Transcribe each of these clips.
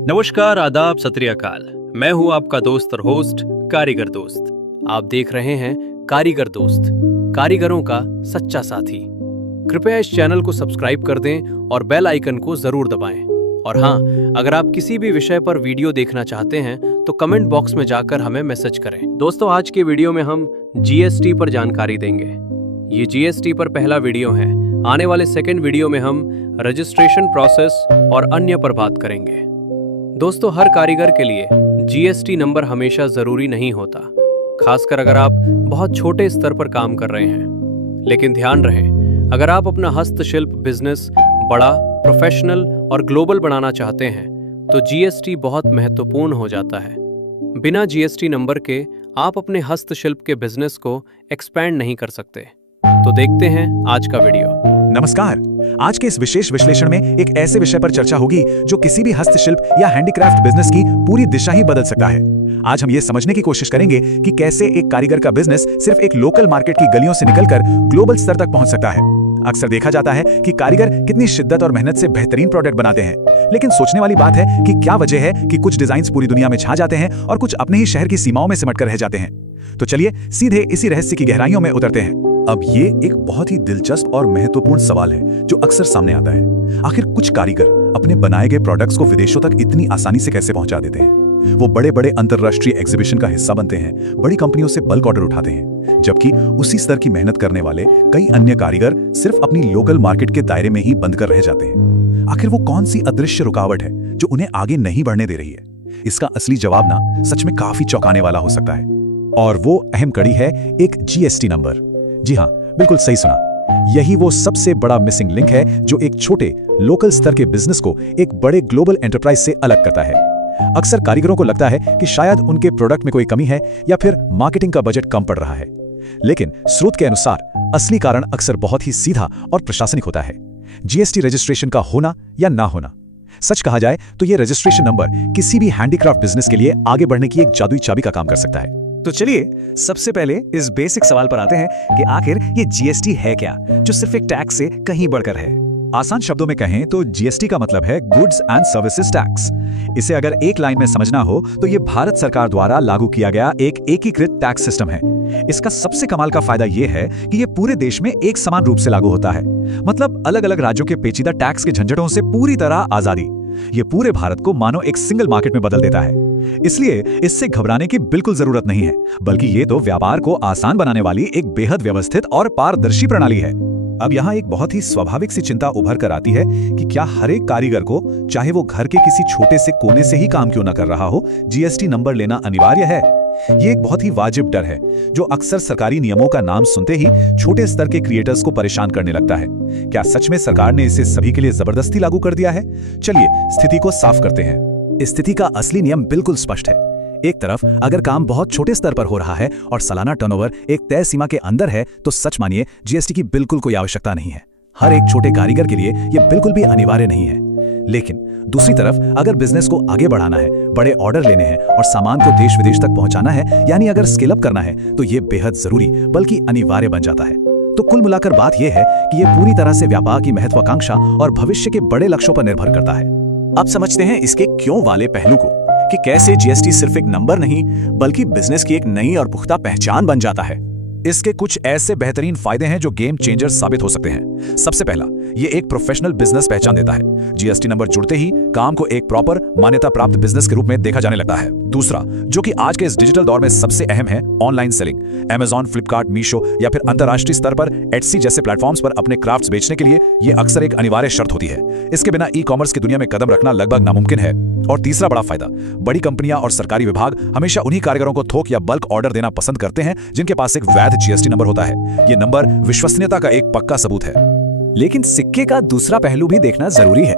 नमस्कार, आदाब, सत श्री अकाल। मैं हूं आपका दोस्त और होस्ट कारीगर दोस्त। आप देख रहे हैं कारीगर दोस्त, कारीगरों का सच्चा साथी। कृपया इस चैनल को सब्सक्राइब कर दें और बेल आइकन को जरूर दबाएं। और हाँ, अगर आप किसी भी विषय पर वीडियो देखना चाहते हैं तो कमेंट बॉक्स में जाकर हमें मैसेज करें। दोस्तों, आज के वीडियो में हम जीएसटी पर जानकारी देंगे। ये जीएसटी पर पहला वीडियो है। आने वाले सेकंड वीडियो में हम रजिस्ट्रेशन प्रोसेस और अन्य पर बात करेंगे। दोस्तों, हर कारीगर के लिए जीएसटी नंबर हमेशा जरूरी नहीं होता, खासकर अगर आप बहुत छोटे स्तर पर काम कर रहे हैं। लेकिन ध्यान रहे, अगर आप अपना हस्तशिल्प बिजनेस बड़ा, प्रोफेशनल और ग्लोबल बनाना चाहते हैं तो जीएसटी बहुत महत्वपूर्ण हो जाता है। बिना जीएसटी नंबर के आप अपने हस्तशिल्प के बिजनेस को एक्सपैंड नहीं कर सकते। तो देखते हैं आज का वीडियो। नमस्कार। आज के इस विशेष विश्लेषण में एक ऐसे विषय पर चर्चा होगी जो किसी भी हस्तशिल्प या हैंडीक्राफ्ट बिजनेस की पूरी दिशा ही बदल सकता है। आज हम ये समझने की कोशिश करेंगे कि कैसे एक कारीगर का बिजनेस सिर्फ एक लोकल मार्केट की गलियों से निकलकर ग्लोबल स्तर तक पहुंच सकता है। अक्सर देखा जाता है कि कारीगर कितनी शिद्दत और मेहनत से बेहतरीन प्रोडक्ट बनाते हैं, लेकिन सोचने वाली बात है कि क्या वजह है कि कुछ डिजाइन्स पूरी दुनिया में छा जाते हैं और कुछ अपने ही शहर की सीमाओं में सिमट कर रह जाते हैं। तो चलिए सीधे इसी रहस्य की गहराइयों में उतरते हैं। अब ये एक बहुत ही दिलचस्प और महत्वपूर्ण सवाल है जो अक्सर सामने आता है। आखिर कुछ कारीगर अपने बनाए गए प्रोडक्ट्स को विदेशों तक इतनी आसानी से कैसे पहुंचा देते हैं? वो बड़े बड़े अंतर्राष्ट्रीय एग्जीबिशन का हिस्सा बनते हैं, बड़ी कंपनियों से बल्क ऑर्डर उठाते हैं, जबकि उसी स्तर की मेहनत करने वाले कई अन्य कारीगर सिर्फ अपनी लोकल मार्केट के दायरे में ही बंद कर रह जाते हैं। आखिर वो कौन सी अदृश्य रुकावट है जो उन्हें आगे नहीं बढ़ने दे रही है? इसका असली जवाब ना सच में काफी चौंकाने वाला हो सकता है, और वो अहम कड़ी है एक जीएसटी नंबर। जी हाँ, बिल्कुल सही सुना। यही वो सबसे बड़ा मिसिंग लिंक है जो एक छोटे लोकल स्तर के बिजनेस को एक बड़े ग्लोबल एंटरप्राइज से अलग करता है। अक्सर कारीगरों को लगता है कि शायद उनके प्रोडक्ट में कोई कमी है या फिर मार्केटिंग का बजट कम पड़ रहा है, लेकिन स्रोत के अनुसार असली कारण अक्सर बहुत ही सीधा और प्रशासनिक होता है। जीएसटी रजिस्ट्रेशन का होना या ना होना। सच कहा जाए तो यह रजिस्ट्रेशन नंबर किसी भी हैंडीक्राफ्ट बिजनेस के लिए आगे बढ़ने की एक जादुई चाबी का काम कर सकता है। तो चलिए सबसे पहले इस बेसिक सवाल पर आते हैं कि आखिर ये जीएसटी है क्या, जो सिर्फ एक टैक्स से कहीं बढ़कर है। आसान शब्दों में कहें तो जीएसटी का मतलब है गुड्स एंड सर्विसेज टैक्स। इसे अगर एक लाइन में समझना हो तो ये भारत सरकार द्वारा लागू किया गया एक एकीकृत टैक्स सिस्टम है। इसका सबसे कमाल का फायदा ये है कि ये पूरे देश में एक समान रूप से लागू होता है। मतलब अलग अलग राज्यों के पेचीदा टैक्स के झंझटों से पूरी तरह आजादी। ये पूरे भारत को मानो एक सिंगल मार्केट में बदल देता है। इसलिए इससे घबराने की बिल्कुल जरूरत नहीं है, बल्कि ये तो व्यापार को आसान बनाने वाली एक बेहद व्यवस्थित और पारदर्शी प्रणाली है। अब यहाँ एक बहुत ही स्वाभाविक सी चिंता उभर कर आती है कि क्या हर एक कारीगर को, चाहे वो घर के किसी छोटे से कोने से ही काम क्यों न कर रहा हो, जीएसटी नंबर लेना अनिवार्य है? ये एक बहुत ही वाजिब डर है जो अक्सर सरकारी नियमों का नाम सुनते ही छोटे स्तर के क्रिएटर्स को परेशान करने लगता है। क्या सच में सरकार ने इसे सभी के लिए जबरदस्ती लागू कर दिया है? चलिए स्थिति को साफ करते हैं। स्थिति का असली नियम बिल्कुल स्पष्ट है। एक तरफ अगर काम बहुत छोटे स्तर पर हो रहा है और सालाना टर्नओवर एक तय सीमा के अंदर है तो सच मानिए जीएसटी की बिल्कुल कोई आवश्यकता नहीं है। हर एक छोटे कारीगर के लिए यह बिल्कुल भी अनिवार्य नहीं है। लेकिन दूसरी तरफ अगर बिजनेस को आगे बढ़ाना है, बड़े ऑर्डर लेने हैं और सामान को देश विदेश तक पहुंचाना है, यानी अगर स्केल अप करना है, तो यह बेहद जरूरी बल्कि अनिवार्य बन जाता है। तो कुल मिलाकर बात यह है कि यह पूरी तरह से व्यापार की महत्वाकांक्षा और भविष्य के बड़े लक्ष्यों पर निर्भर करता है। अब समझते हैं इसके क्यों वाले पहलू को, कि कैसे जीएसटी सिर्फ एक नंबर नहीं बल्कि बिजनेस की एक नई और पुख्ता पहचान बन जाता है। इसके कुछ ऐसे बेहतरीन फायदे हैं जो गेम चेंजर साबित हो सकते हैं। सबसे पहला, ये एक प्रोफेशनल बिजनेस पहचान देता है। जीएसटी नंबर जुड़ते ही काम को एक प्रॉपर मान्यता प्राप्त बिजनेस के रूप में देखा जाने लगता है। दूसरा, जो कि आज के इस डिजिटल दौर में सबसे अहम है, online selling. Amazon, Flipkart, Meesho या फिर अंतर्राष्ट्रीय स्तर पर एटसी जैसे प्लेटफॉर्म्स पर अपने क्राफ्ट्स बेचने के लिए ये अक्सर एक अनिवार्य शर्त होती है। इसके बिना ई कॉमर्स की दुनिया में कदम रखना लगभग नामुमकिन है। और तीसरा बड़ा फायदा, बड़ी कंपनियां और सरकारी विभाग हमेशा उन्हीं कारीगरों को थोक या बल्क ऑर्डर देना पसंद करते हैं जिनके पास एक वैध जीएसटी नंबर होता है। ये नंबर विश्वसनीयता का एक पक्का सबूत है। लेकिन सिक्के का दूसरा पहलू भी देखना जरूरी है।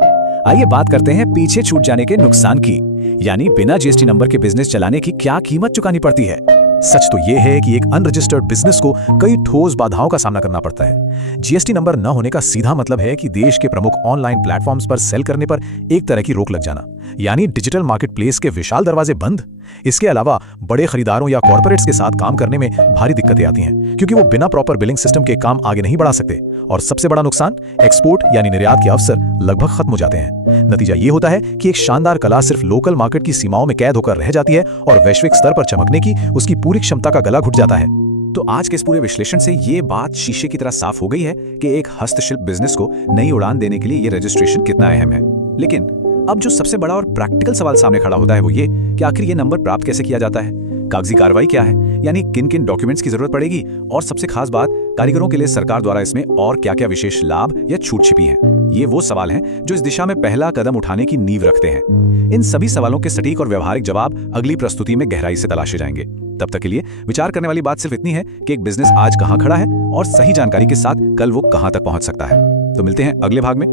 आइए बात करते हैं पीछे छूट जाने के नुकसान की, यानी बिना जीएसटी नंबर के बिजनेस चलाने की क्या कीमत चुकानी पड़ती है। सच तो यह है कि एक अनरजिस्टर्ड बिजनेस को कई ठोस बाधाओं का सामना करना पड़ता है। जीएसटी नंबर न होने का सीधा मतलब है कि देश के प्रमुख ऑनलाइन प्लेटफॉर्म्स पर सेल करने पर एक तरह की रोक लग जाना, यानी डिजिटल मार्केट प्लेस के विशाल दरवाजे बंद। इसके अलावा बड़े खरीदारों या कॉर्पोरेट्स के साथ काम करने में भारी दिक्कतें आती हैं, क्योंकि वो बिना प्रॉपर बिलिंग सिस्टम के काम आगे नहीं बढ़ा सकते। और सबसे बड़ा नुकसान, एक्सपोर्ट यानी निर्यात के अवसर लगभग खत्म हो जाते हैं। नतीजा ये होता है कि एक शानदार कला सिर्फ लोकल मार्केट की सीमाओं में कैद होकर रह जाती है और वैश्विक स्तर पर चमकने की उसकी पूरी क्षमता का गला घुट जाता है। तो आज के इस पूरे विश्लेषण से ये बात शीशे की तरह साफ हो गई है कि एक हस्तशिल्प बिजनेस को नई उड़ान देने के लिए ये रजिस्ट्रेशन कितना अहम है। लेकिन अब जो सबसे बड़ा और प्रैक्टिकल सवाल सामने खड़ा होता है वो ये कि आखिर ये नंबर प्राप्त कैसे किया जाता है, कागजी कार्रवाई क्या है, यानी किन किन डॉक्यूमेंट्स की जरूरत पड़ेगी, और सबसे खास बात, कारीगरों के लिए सरकार द्वारा इसमें और क्या क्या विशेष लाभ या छूट छिपी हैं। ये वो सवाल हैं जो इस दिशा में पहला कदम उठाने की नींव रखते हैं। इन सभी सवालों के सटीक और व्यवहारिक जवाब अगली प्रस्तुति में गहराई से तलाशे जाएंगे। तब तक के लिए विचार करने वाली बात सिर्फ इतनी है कि एक बिजनेस आज कहां खड़ा है और सही जानकारी के साथ कल वो कहां तक पहुंच सकता है। तो मिलते हैं अगले भाग में।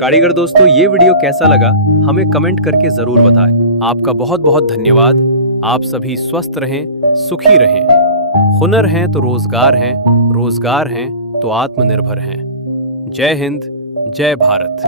कारीगर दोस्तों, ये वीडियो कैसा लगा हमें कमेंट करके जरूर बताएं। आपका बहुत बहुत धन्यवाद। आप सभी स्वस्थ रहें, सुखी रहें। हुनर है तो रोजगार है, रोजगार है तो आत्मनिर्भर हैं। जय हिंद, जय भारत।